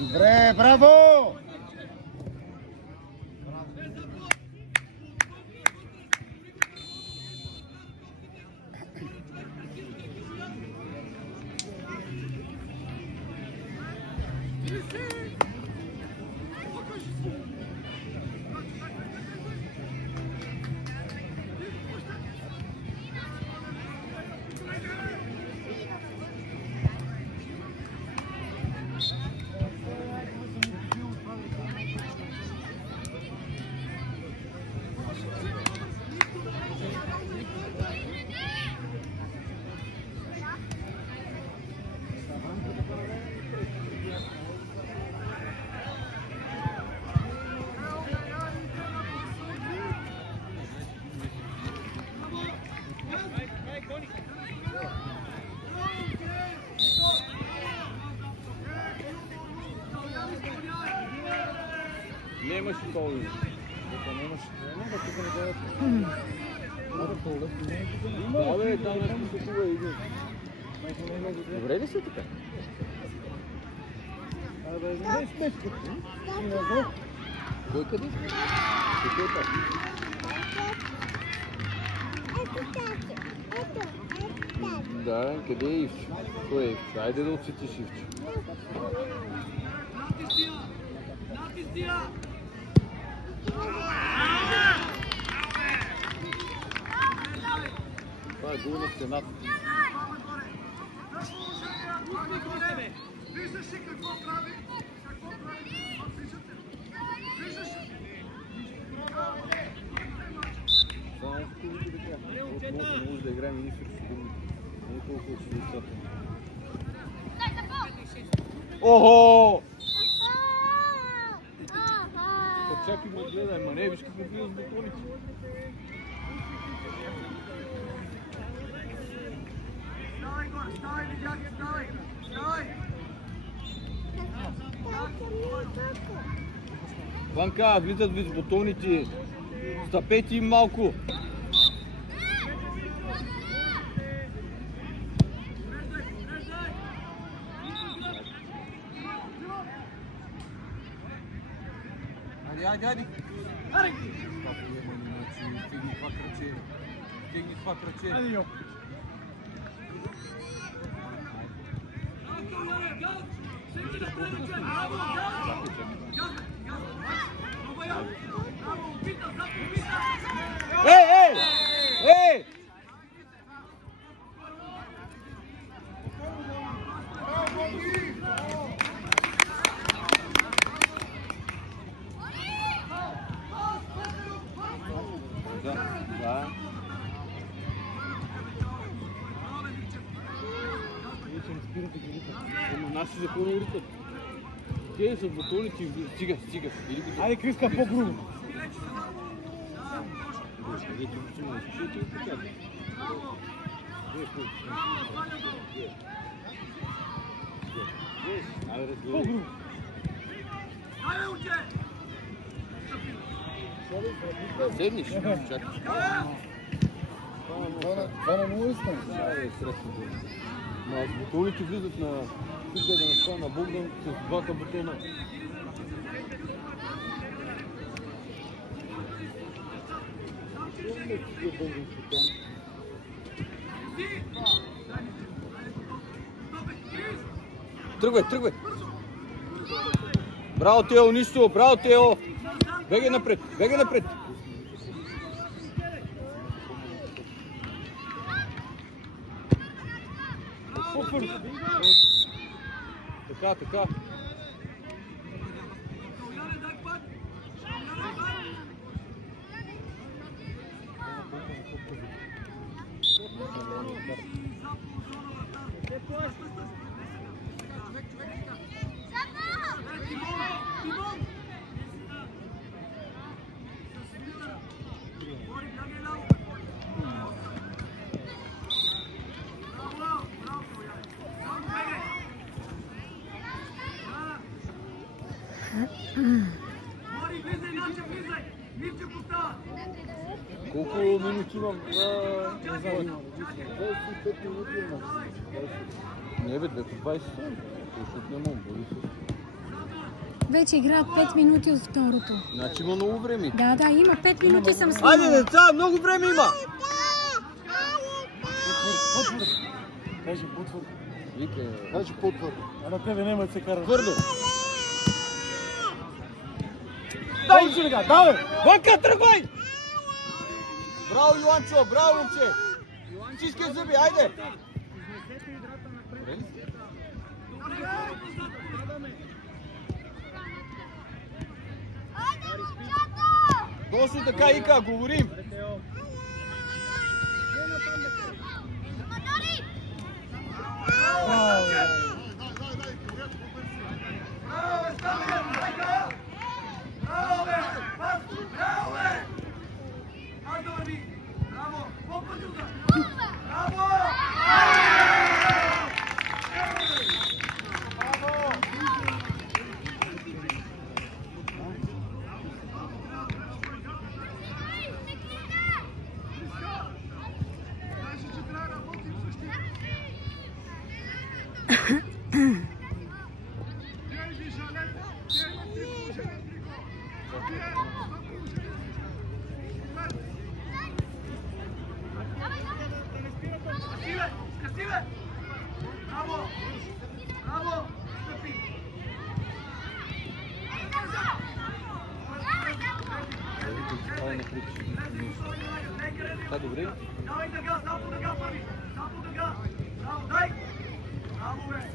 Добре, браво! Нямаше пол. Нямаше. Тук не дадат. Да, бе, там не се хубава игра. Добре ли са така? Абе, не смешка. Кой къде? Какво е така? Да, къде е Ивчо? Кой е Ивчо? Айде да отсетиш Ивчо. Това е гол на стената. Виждаш ли какво прави? Виждаш ли? Само скорите да кажа. Не може да играем и срещу другите. Не е толкова чудесата. Охо! Чакай ме гледай, ма не, виж какво влиза с бутоните. Ставай горе, ставай, видяки, ставай! Ставай! Ванка, влизат ви с бутоните. Стъпете им малко. Айде, айде! Тегни това кръче. Айде, йо! Ей, ей! Ей! Да. Вече не спирате ги ритат. Ама наши закони ритат. Те са бутоните и стига. Айде, Криска, по-грубо. Вече му слушайте и така. По-грубо. Седниш, чакай. Това не му изстане. Ма бутоните влизат на тук на Богдан с двата бутона. Тръгвай! Браво, Тео, нищо! Браво, Тео! Бегай напред! Така. Колко минути имам? Не знам. 25 минути имам. Не бе, 20 съм. Защото нямам боли се. Вече играят 5 минути от второто. Значи има много време. Да, има 5 минути съм снимала. Айде, деца, много време има! Потвърд. Кажи потвърд. Вика, Кажи потвърд. А на тебе няма да се кара. твърдо. Дай си сега, давай! Вънка, тръгвай! Браво, Йоанчо, браво, момче! Всички зъби, айде! Точно така, Ика, говорим! Така, добре? Давай дъга, само дъга първи! Само дъга! Браво, дай! Браво, бе!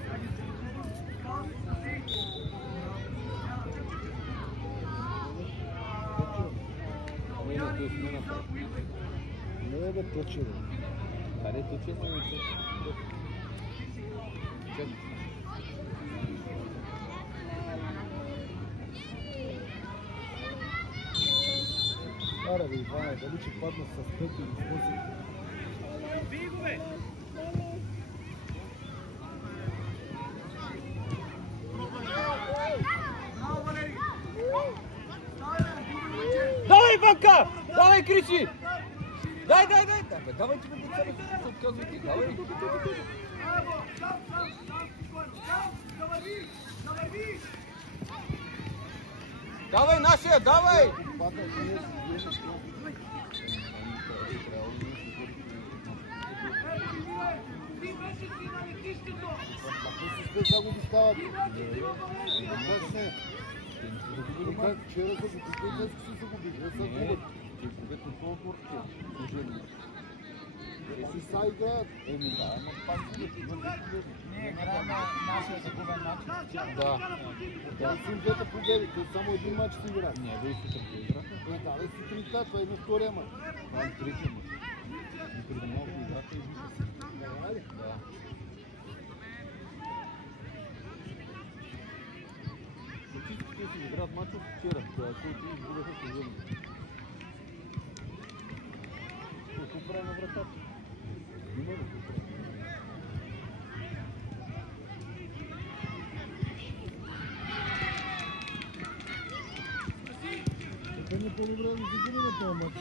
Не е да точи, бе. Аре, точи, ма момче. Чакай. Аре, бе, Иване, дали ще падна с 5 или с 10? Давай, Иванка! Давай, Кричи! Дай! Давай, че ме деца, не се отказвайте. Давай! Давай, нашия, давай! Загуби стават. Вчера са го днес си загуби. Си са играят. Еми да, но пак Ние играем нашия загубен начин. Да. Да, си двете победи. Само един мач си играят. Не, бе, сутринта играха. Да, бе, сутринта, това е на втория мач. Това е третия мач. И преди малко играха и вижте. Да. Всичките си играят мач от вчера, който изгубяха сезона. Какво прави на вратата? Има ли? Така не по-добре да загубим на този мач.